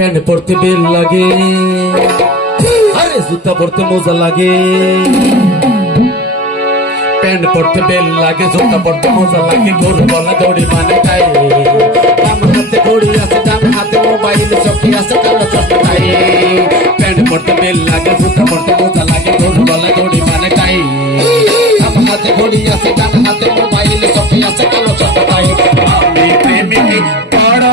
Pant পরতে bell লাগে। আরে, জুতা পরতে মজা লাগে। প্যান্ট পরতে বেল লাগে, জুতা পরতে মজা লাগে। গোর গলা দড়ি মানে তাই। বাম হাতে ঘড়ি আছে, ডান হাতে মোবাইল, চকি আছে, কালো চকি তাই। প্যান্ট পরতে বেল লাগে, জুতা পরতে মজা লাগে, গোর গলা দড়ি মানে তাই। বাম হাতে ঘড়ি আছে, ডান হাতে মোবাইল, চকি আছে, কালো চকি তাই। আমি প্রেমিক, বড়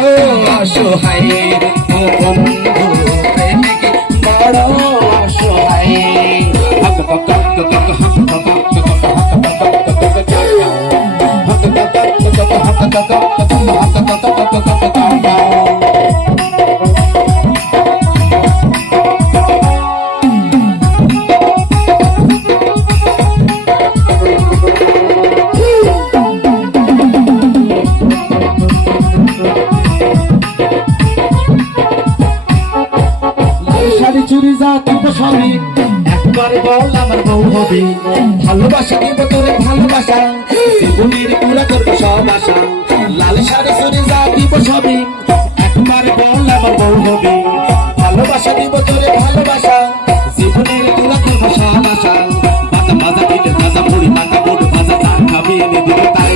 শাড়ি চুরি যা তুই স্বামী। আমার বল আমার বউ হবে। ভালোবাসা দিব তোরে ভালোবাসা? জীবনের পুরা করব সব আশা। লাল সারে সরে যা দিব সবই। একবার বল আমার বউ হবে। ভালোবাসা দিব তোরে ভালোবাসা? জীবনের পুরা করব সব আশা। মাথা মাথা কিনে মাথা পড়ি মাথা বোর্ড মাথা খাবে, এনে দিব তাই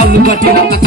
আলু কাটি, রান্না